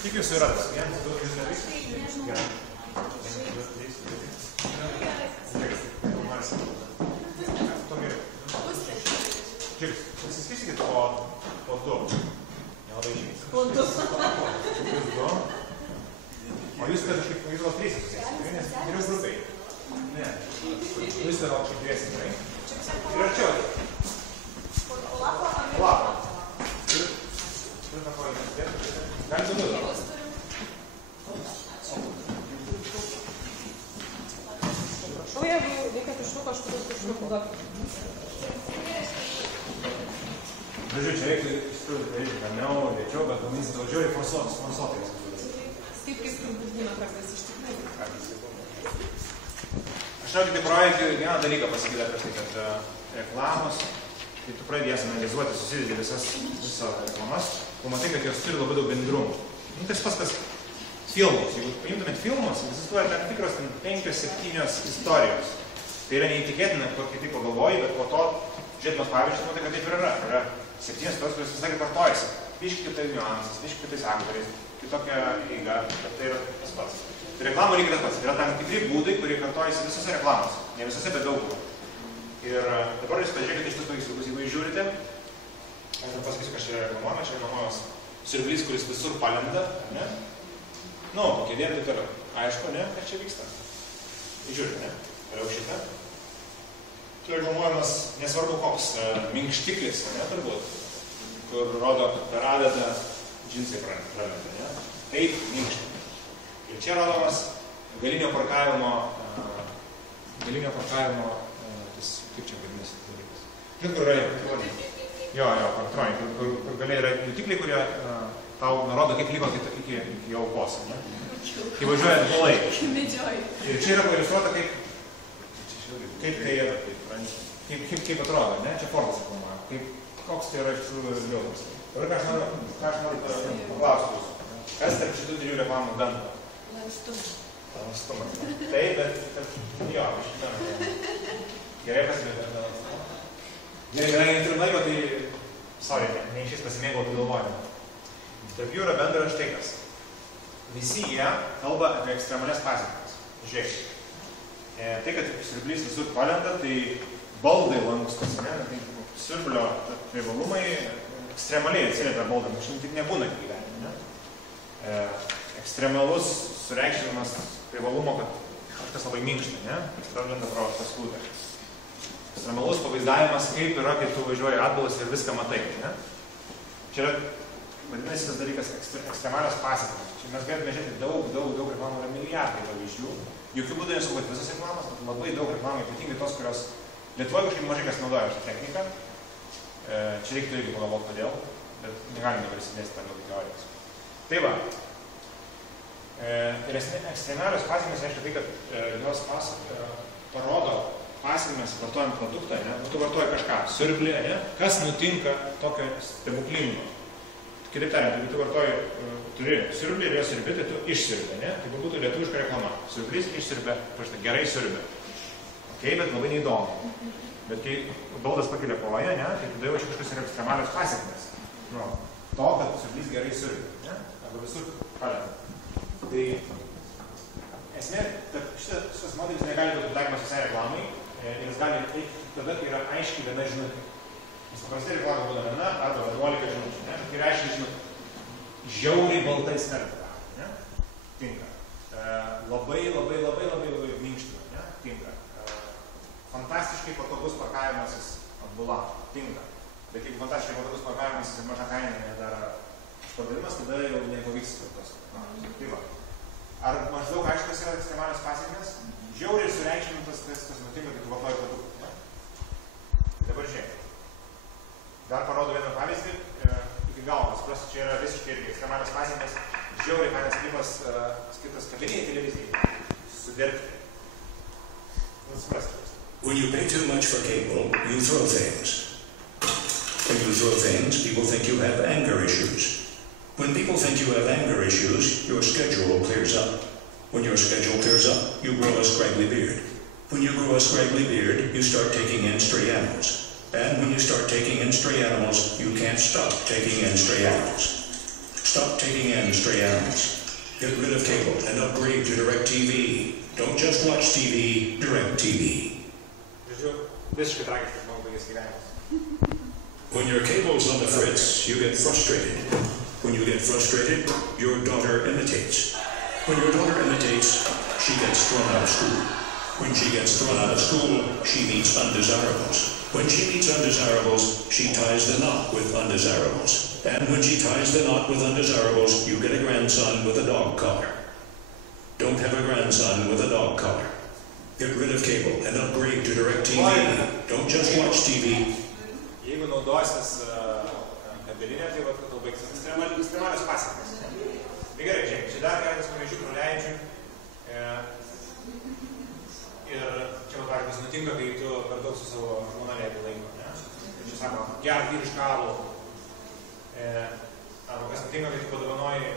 Kiek jūsų yra tas? 1, 2, 3, 4? Gerai. 1, 2, 3, 4. To geriau. Žiūrėk, pasiskaičykit po 2. Nelabai žymiai. Po 2. Jūs 2. O jūs kažkaip, jūs gal 3 susėsite, nes geriau grupiai. Ne. Jūs gal kažkaip 2, gerai? Ir arčiau. Lapą. Turiu tą koją įsidėti. Galite duoti. Prašau, jeigu reikia tušinuko, aš turiu tušinuko. Žodžiu, čia reiktų daryti ramiau, lėčiau, bet gaminsit daugiau ir forsuotai. Taip kaip turbūt būna kartais iš tikrųjų. Aš noriu tik projektui vieną dalyką pasakyti prieš tai, kad reklamos, kai tu pradėjęs analizuoti, susidėti visas reklamas, pamatai, kad jos turi labai daug bendrumų. Tas pats kas filmus. Jeigu paimtumėt filmus, egzistuoja tam tikros 5-7 istorijos. Tai yra neįtikėtina, kur kiti pagalvoji, bet po to, žiūrėtumas pavyzdžiui, matai, kad taip ir yra. Yra 7 istorijos, kurios visą laiką kartojasi. Biški kitai niuansas, biški kitais aktoriais, kitokia eiga, bet tai yra tas pats. Tai reklamų lygiai tas pats. Yra tam tikri būdai, kurie kartojasi visose reklamose. Ne visose, bet daug. Ir dabar jūs pažiūrėkite iš tos paveiksliukus, jeigu jūs žiūrite. Aš dar pasakysiu, kad čia yra reklamuojama, čia reklamuojamas siurblys, kuris visur palenda, ne? Nu, kokie vien tai toliau. Aišku, ne, kad čia vyksta. Žiūrite, ne? Toliau šitą. Čia reklamuojamas, nesvarbu koks, minkštiklis, ne, turbūt, kur rodo, kad per adatą džinsai pralenda, ne? Taip, minkštiklis. Ir čia rodomas galinio parkavimo, kaip čia vadinasi dalykas. Žinot, kur yra jo, elektronika, kur galiai yra jutikliai, kurie tau nurodo, kaip liko iki aukos, ne? Kai važiuoja atbulai. Ir čia yra pailiustruota, kaip tai yra, kaip atrodo, ne? Čia Fordas reklamuoja. Koks tai yra iš tikrųjų liūdnas. Ir ką aš noriu paklausti jūsų. Kas tarp šitų didžių reklamų bendro? Lankstumas. Taip, bet jo, gerai pasimėtė. Gerai, neturim laiko, tai neišės pasimėgauti galvojimą. Tarp jų yra bendra štai kas. Visi jie kalba apie ekstremalias pasekmes. Žiūrėk. Tai, kad siurblys visur palenda, tai baldai lankstus, ne? Tai siurblio privalumai ekstremaliai atsiliepia baldam. Taip nebūna gyvenime, ne? Ekstremalus sureikšminamas privalumo, kad kažkas labai minkšta, ne? Ekstremaliai pro tas klūdė. Ekstremalus pavaizdavimas, kaip yra, kai tu važiuoji atbulas ir viską matai, ne? Čia yra, vadinasi, tas dalykas ekstremalios pasekmės. Čia mes galime žiūrėti daug reklamų, yra milijardai pavyzdžių. Jokių būdų nesakau, kad visas reklamas, bet labai daug reklamų, ypatingai tos, kurios Lietuvoje kažkaip mažai kas naudoja šitą techniką. Čia reiktų irgi pagalvoti kodėl, bet negalim dabar įsidėsti tą galbūt teorijos. Tai va. Ir ekstremalios pasekmės reiškia tai, kad jos parodo pasekmes vartojant produktą, ne? Tu vartoji kažką, siurblį, ne? Kas nutinka tokio stebuklingo? Kitaip tariant, jeigu tu vartoji, turi siurblį ir jo siurbi, tai tu išsiurbė, ne? Tai būtų lietuviška reklama. Siurblys išsiurbė, praštai, gerai siurbė. Ok, bet labai neįdomu. Bet kai baldas pakelia koją, ne? Tai tada jau kažkas yra ekstremalios pasekmės. Nu, to, kad siurblys gerai siurbė, ne? Arba visur palenda. Tai esmė, kad šitas modelis negali būti taikomas visai reklamai ir jis gali eiti tada, kai yra aiškiai viena žinutė. Nes paprastai reklama būna viena arba 11 žinučių, ne? Tai yra aiškiai žinutė. Žiauriai baltai smerta, ne? Tinka. Labai minkština, ne? Tinka. Fantastiškai patogus parkavimasis atbula, tinka. Bet jeigu fantastiškai patogus parkavimasis ir maža kaina dar išpardavimas, tada jau nepavyks tos. Tai va. Ar maždaug aiškios yra ekstremalios pasekmės? Žiauriai sureikšmintas tas, kas nutinka, kai tu vartoji produktą. Dabar žiūrėk. Dar parodo vieną pavyzdį iki galo. Suprasti, čia yra visiškai irgi ekstremalios pasekmės. Žiauriai fainas klipas skirtas kabininiai televizijai. Sudirbti. Suprasti. When you pay too much for cable, you throw things. When you throw things, people think you have anger issues. When people think you have anger issues, your schedule clears up. When your schedule clears up, you grow a scraggly beard. When you grow a scraggly beard, you start taking in stray animals. And when you start taking in stray animals, you can't stop taking in stray animals. Stop taking in stray animals. Get rid of cable and upgrade to DirecTV. Don't just watch TV, DirecTV. When your cable's on the fritz, you get frustrated. When you get frustrated, your daughter imitates. When your daughter imitates, she gets thrown out of school. When she gets thrown out of school, she meets undesirables. When she meets undesirables, she ties the knot with undesirables. And when she ties the knot with undesirables, you get a grandson with a dog collar. Don't have a grandson with a dog collar. Get rid of cable and upgrade to DirecTV. Don't just watch TV. Jeigu naudosis kabelinė, tai vat tau baigsis ekstremalios pasekmės. Tai gerai, žiūrėk, čia dar keletas pavyzdžių praleidžiu. Ir čia pavyzdžiui nutinka, kai tu per daug su savo žmona leidi laiko. Tai čia sako, gerk vyrišką alų. Arba kas nutinka, kai tu padovanoji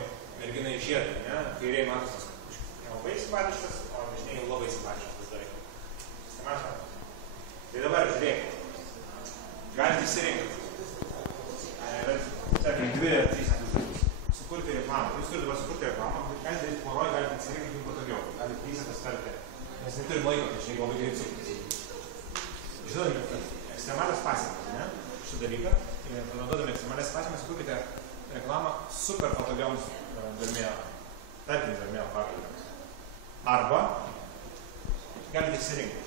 merginai žiedai, kairiai matos labai simpatiškas, o dažnai jau labai simpatiškas darai. Tai dabar žiūrėk. Galite išsirinkti. Tarkim, 2 ar 3 dalykus. Sukurti reklamą. Jūs turite dabar sukurti reklamą, bet galite daryti poroj, galite išsirinkti jums patogiau. Galite 3 pastarti. Nes neturim laiko, tai čia labai greit suktis. Žinodami, kad ekstremalios pasekmės, šitą dalyką, panaudodami ekstremalias pasekmės, sukurkite reklamą super patogioms darmėjo, tarkim darmėjo pagalbėms. Arba galite išsirinkti.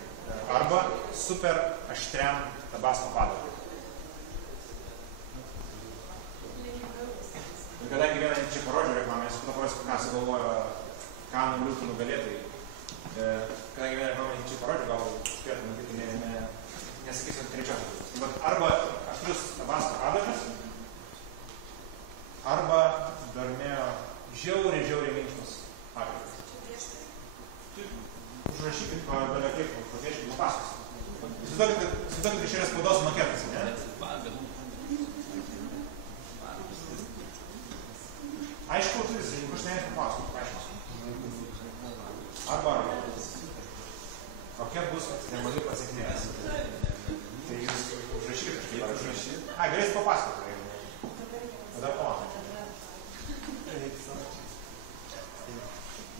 Arba super aštriam tabasko padarui. Ir kadangi vieną čia parodžiu reklamą, esu paprastų, ką sugalvojo Kanų liūtų nugalėtojai. Kadangi vieną reklamą čia parodžiu, gal spėtų matyti, nesakysiu trečios. Arba aštrius tabasko padažas, arba darmėjo žiauriai minkštus padažas. Užrašykit kokieškit pasus. Įsivaizduokit, kad iš yra spaudos maketas, ne? Aišku, tu visi, jeigu aš neaišku pasakot, aišku. Arba, kokia bus ekstremali pasekmė. Tai jūs užrašykit kažkaip, ar užrašykit. Galėsit papasakot. Tada o.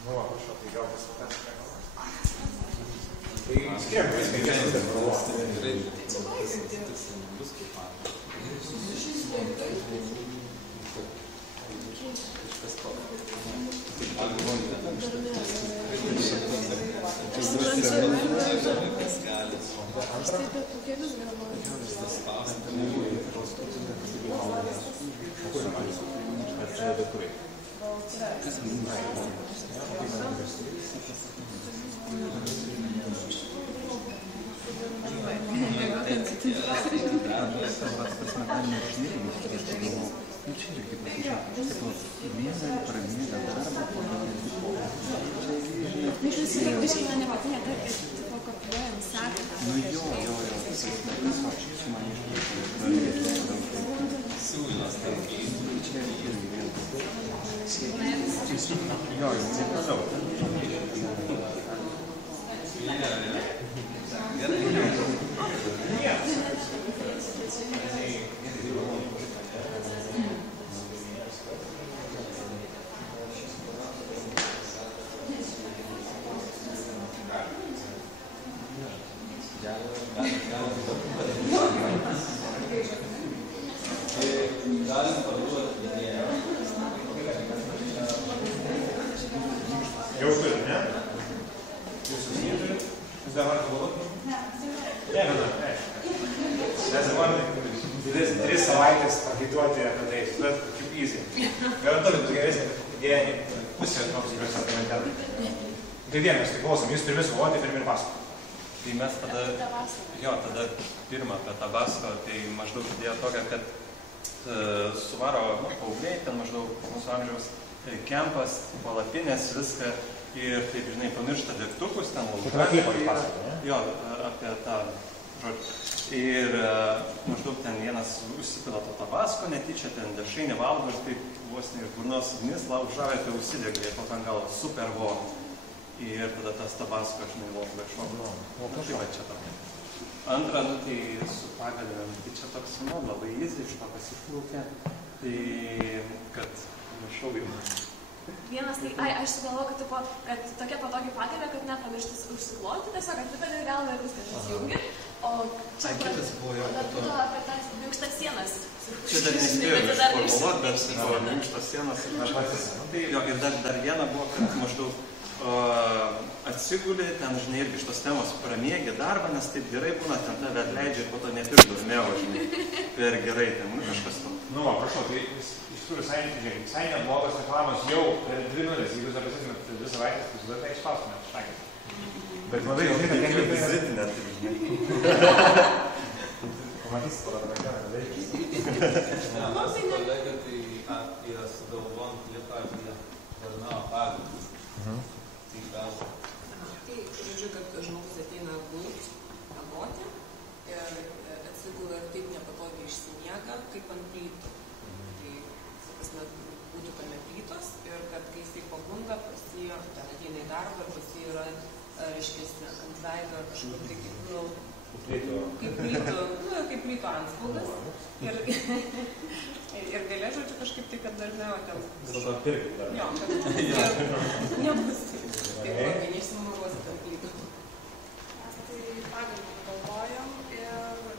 Nu, prašau, tai gal bus tas tai skiriam, viskas dar galvoti. Tai vienas, tai klausom, jūs pirmi sugalvoti, pirmi ir pasako. Tai mes tada pirmą apie tabasko, tai maždaug idėja tokia, kad suvaro paaugliai, ten maždaug mūsų amžiaus kempas, palapinės, viską ir taip, žinai, pamiršta degtukus, ten lauką. Jo, apie tą žodžiu. Ir maždaug ten vienas užsipila to tabasko, netyčia ten dešai nevalgo ir taip vos ne iš burnos ugnis laužavė, tai užsidegė, po ten gal super voro. Ir tada tas tabasko, žinai, laužo iššoko. Tai va čia tokia. Antra, tai su pagalbėm, tai čia toks, labai easy iš to, kas išplūkė. Tai, kad Rašau jau. Vienas tai, aš sugalvoju, kad tokia patogi pagalbė, kad nepamirštis užsikloti, tiesiog atlipadė galvą ir viskas įsijungi. O čia kitas buvo jau būtų apie tas minkštas sienas. Čia dar nespėjau išformuluoti, bet buvo minkštas sienas. Jo, ir dar viena buvo, kad maždaug atsigulė, ten, žinai, irgi šitos temos pramiegi darbą, nes taip gerai būna, ten tave atleidžia ir po to net ir durmėjo, žinai, per gerai, ten, kažkas to. Nu, va, prašau, tai iš tikrųjų visai neblogas reklamos jau per 2 minutės, jeigu jūs aprasytumėt 2 savaitės, tai visada tai išpaustumėt, šnekėt. Bet matai, žinai, kad kiek vizitinė, tai žinai. Pamatysit, po to žinai, darykis. Mes su kolega tai apie sugalvom klipą apie Varnavo pagrindus. Tai gal... Tai, žodžiu, kad žmogus ateina gult, nagoti ir atsigula ir taip nepatogiai išsimiega, kaip ant plytų. Tai, sakasme, būtų tame plytos ir kad kai jisai pabunda, pas jį, ten ateina į darbą ir pas jį yra, reiškiasi, ant veido ar kažkur tai kaip plytų antspaudas. Ir galė, žodžiu, kažkaip tai, kad dažniau ten... Dabar pirkti dar. Jo, kad nebus taip, neišsimuruosi ten plytų. Mes tai pagalbą galvojom ir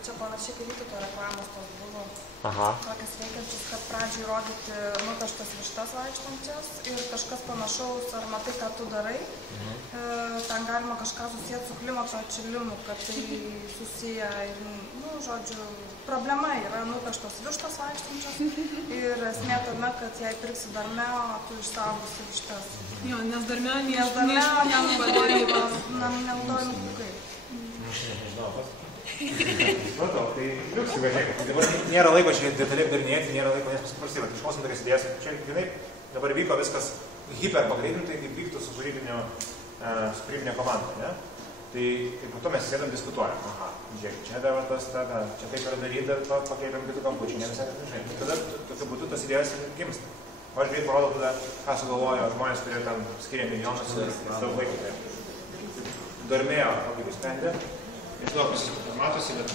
čia panašiai kaip ryto reklamos tos buvo. Tokias veikiančius, kad pradžiai rodyti nupieštas vištas vaikštančias ir kažkas panašaus, ar matai, ką tu darai. Ten galima kažką susijęti su klimato atšilimu, kad tai susiję, nu, žodžiu, problema yra nupieštos vištos vaikštančios ir esmė tame, kad jei pirksi darmeo, tu išsaugosi vištas. Jo, nes darmeo nenaudojami bukai. Nežinau, pas. Supratau, tai liuksi važiuoja, kad dabar nėra laiko čia detaliai apdarinėti, nėra laiko nes pasiprasyti, bet išklausom tokias idėjas. Čia, žinai, dabar vyko viskas hiper pagreitintai, kaip vyktų su kūrybinė komanda, ne? Tai po to mes sėdam diskutuojam. Aha, žiūrėk, čia dabar tas, čia taip yra daryti, pakeitam kitų kampučių, ne visai, žinai. Tada tokiu būdu tas idėjas gimsta. O aš greit parodau tada, ką sugalvojo žmonės, kurie tam skiria milijonus ir daug laiko. Darmėjo, kaip jis sprendė. Nežinau, matosi, bet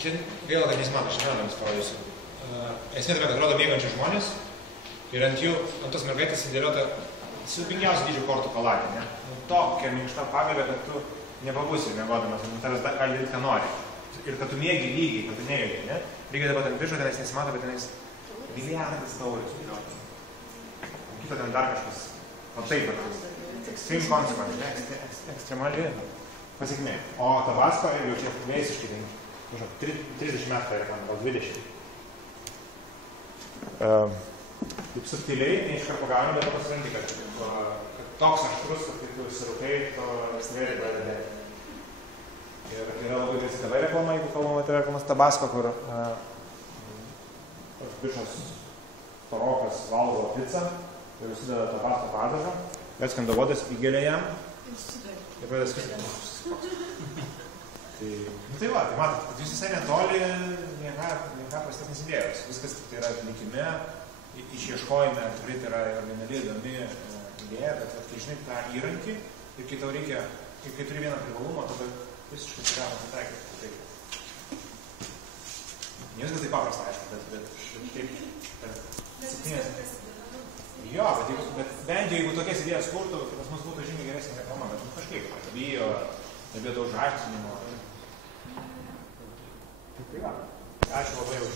čia vėl, kad nesimato, aš randams parodysiu. Esmė tame, kad rodo mėgančius žmonės ir ant jų, ant tos mergaitės įdėliota siaubingiausių dydžių kortų paladė, ne? Tokia minkšta pagalbė, kad tu nepabusi mėgodamas, tavęs gali daryti, ką nori. Ir kad tu mėgi lygiai, kad tu nejaugi, ne? Lygiai dabar ten viršo, tenais nesimato, bet tenais milijardas taurių sudėliota. Kito ten dar kažkas, o taip, extreme consequence, ne? Ekstremali pasiekmė. O Tabasko jau čia visiškai, 30 metų yra, gal 20. Taip subtiliai, neiškart pagauni, bet to pasirinti, kad toks aštrus, kad kai tu įsirūkai, to svėri pradeda. Ir yra labai garsi TV reklama, jeigu kalbama apie reklamas Tabasko, kur bišas Parokas valgo pizzą ir užsideda Tabasko padažą, atskanda vodas įgelia jam ir pradeda skirti. Tai va, tai matot, kad jūs visai netoli nieką prastesnės idėjos. Viskas tai yra likime, išieškojime, tikrai tai yra originali, įdomi idėja, bet kai žinai tą įrankį ir kai tau reikia, kai turi vieną privalumą, tada visiškai tai galima sutaikyti. Ne viskas taip paprasta, aišku, bet taip, per 7. Jo, bet bent jau jeigu tokias idėjas kurtų, tai pas mus būtų žymiai geresnė reklama, bet kažkaip, bijo to užaštinimo. Tai va, ačiū labai už.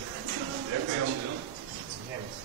Dėkui jums.